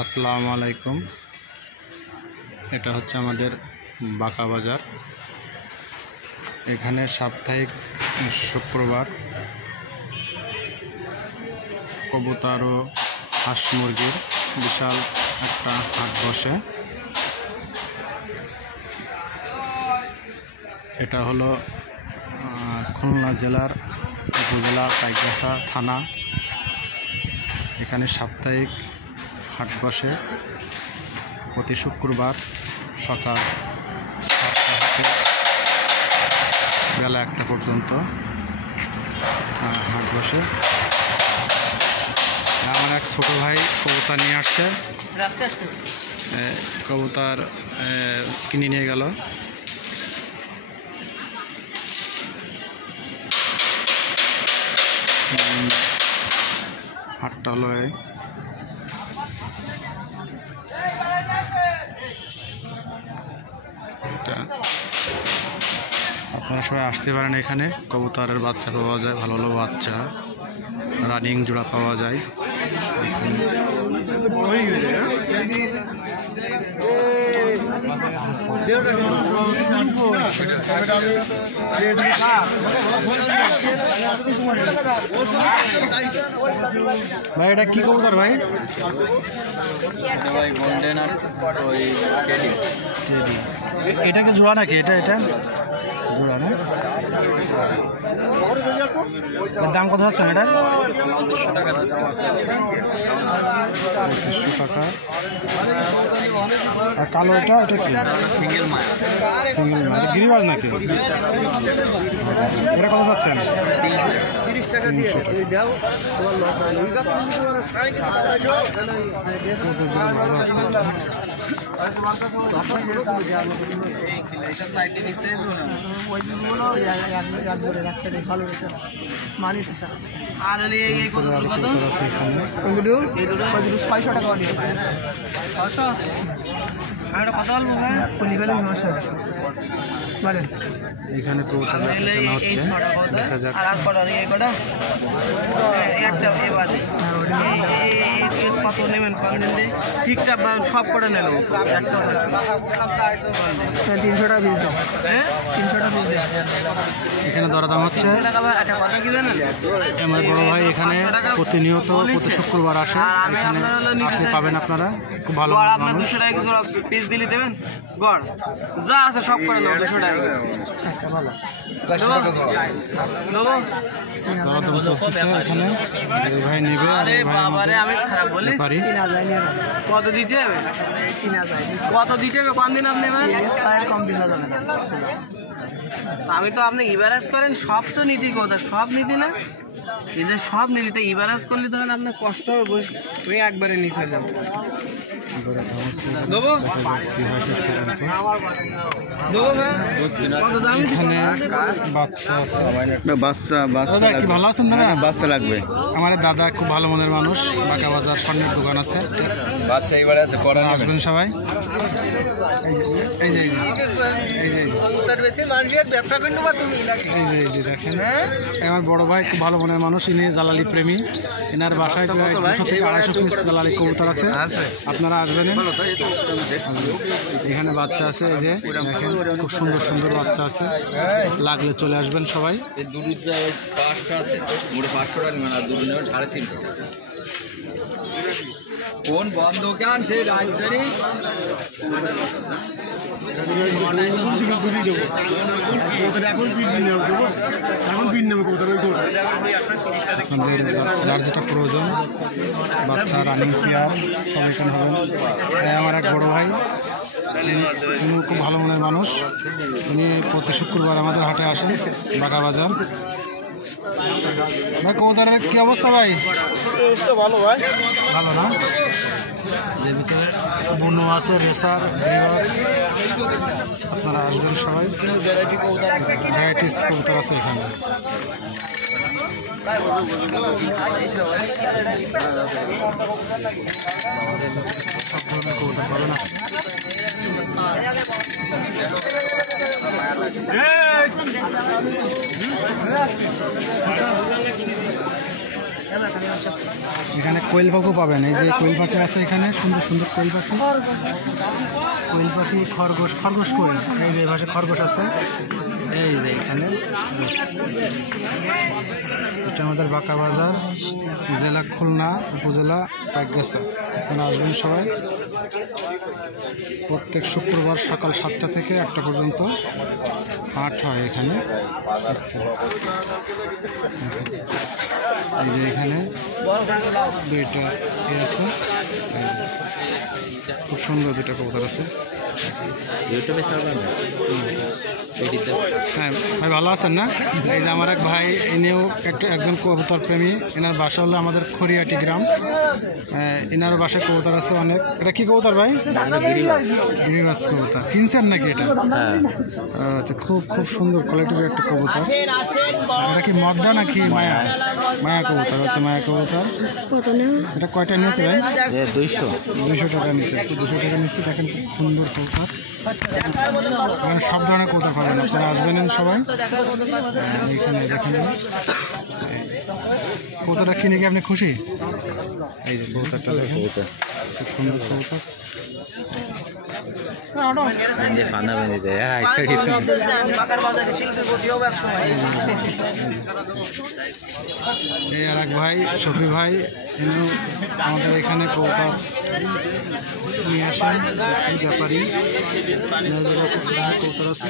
আসসালামু আলাইকুম। এটা হচ্ছে আমাদের বাঁকা বাজার। এখানে সাপ্তাহিক শুক্রবার কবুতর ও হাঁস মুরগির বিশাল একটা হাট বসে। এটা হলো খুলনা জেলার উপজেলা কাইগাছা থানা। এখানে সাপ্তাহিক হাট বসে প্রতি শুক্রবার সকাল 7টা থেকে বেলা 1টা পর্যন্ত হাট বসে। আমার এক ছোট ভাই কবুতর নিয়ে আসছে, কবুতর কিনে নিয়ে গেল। হাটটা হলো আপনারা সবাই আসতে পারেন। এখানে কবুতরের বাচ্চা পাওয়া যায়, ভালো ভালো বাচ্চা, রানিং জোড়া পাওয়া যায়। ভাই এটা কি কবুতর ভাই? এটা কি জোড়া নাকি? এটা জোড়া না? দাম কত হচ্ছে এটা? 2500 টাকা। আর কালো এটা কি? সিঙ্গেল মায়া। গিরিবাজ নাকি? এটা কত যাচ্ছেন? 300 এখানে কবুতর হচ্ছে, দেখা যাক। কত নেবেন ঠিকঠাক সব করে নেব। 300 টাকা পিস দাও। হ্যাঁ 300 টাকা পিস দাও। এখানে দরদাম হচ্ছে। আমার বড় ভাই এখানে প্রতিনিয়ত প্রতি শুক্রবার আসে, এখানে আসলে পাবেন আপনারা। খুব ভালো। আপনার 200 টাকা কিছু পিস দিলে দেবেন। গড় যা আছে সব করে নেব 200 টাকা। আচ্ছা ভালো। এখানে ভাই নিবে। আমি খারাপ বলি পারি। কত দিতে হবে? কত দিতে হবে? কোন দিন আপনি আমি তো আপনি ইভারেজ করেন, সব তো নীতি কথা, সব নীতি না। এই যে সব নীতিতে ইভারেজ করলে ধরেন আপনার কষ্ট হবে, ওই একবারে নিচে যাবো। এখানে বাচ্চা আছে। ভালো আছেন দাদা? বাচ্চা লাগবে। আমার দাদা খুব ভালো মনের মানুষ। বাঁকা বাজার স্বর্ণের দোকান আছে। বাচ্চা এবারে আছে, আসবেন সবাই। এই যে দেখেন, আমার বড় ভাই খুব ভালো মনের মানুষ। ইনি জালালি প্রেমী। এনার বাসায় 200 থেকে 250 পিস জালালি কবুতর আছে। আপনারা আসবেন। এখানে বাচ্চা আছে, এই যে দেখেন খুব সুন্দর সুন্দর বাচ্চা আছে। লাগলে চলে আসবেন সবাই। কোন বন্ধকান সেই রাজধানী যার যেটা প্রয়োজন, বাচ্চা, রানিং পেয়ার সব এখানে হবেন। আমার এক বড় ভাই, তিনি খুব ভালো মনের মানুষ। তিনি প্রতি শুক্রবার আমাদের হাটে আসেন, বাঁকা বাজার। ভাই কবুতরের কি অবস্থা ভাই? ভালো ভাই। ভালো না? যে ভিতরে বুনো আছে, রেসার, গ্রিবাস। আপনারা আসবেন সবাই। ভ্যারাইটিস কবুতর আছে এখানে। সব ধরনের কবুতর পাবে না। এখানে কোয়েল পাখি পাবেন, এই যে কোয়েল পাখি আছে এখানে, সুন্দর সুন্দর কোয়েল পাখি। কোয়েল পাখি, খরগোশ, খরগোশ কোয়েল, এই যে পাশে খরগোশ আছে, এই যে এখানে। এটা আমাদের বাঁকা বাজার, জেলা খুলনা, উপজেলা পাইকগাছা। এখানে আসবেন সবাই। প্রত্যেক শুক্রবার সকাল 7টা থেকে 1টা পর্যন্ত হাট হয় এখানে। এই যে এখানে দুইটা আছে, খুব সুন্দর দুইটা কবুতর আছে। হ্যাঁ ভাই, ভালো আছেন না? এই যে আমার এক ভাই, এনেও একজন কবুতর প্রেমী। এনার বাসা হলো আমাদের খড়িয়াটি গ্রাম। এনারও বাসায় কবুতর আছে অনেক। এটা কি কবুতর ভাই? গিরিবাজ কবুতর। কিনছেন নাকি এটা? আচ্ছা, খুব খুব সুন্দর কোয়ালিটির একটা কবুতর। এটা কি মদ্দা নাকি মায়া? মায়া কবুতর হচ্ছে, মায়া কবুতর। এটা কয়টা নিয়েছে ভাই? 200 টাকা নিয়েছে। 200 টাকা নিয়েছে। দেখেন খুব সুন্দর কবুতর। এখানে সব ধরনের কবুতর পাবেন, আপনারা আসবেন সবাই এখানে। দেখেন কবুতরটা কিনে কি আপনি খুশি? এই যে কবুতরটা দেখেন, খুব সুন্দর কবুতর। এই আর এক ভাই, শফি ভাই, এনেও আমাদের এখানে কবুতর নিয়ে আসেন। এই ব্যাপারী কবুতর আছে।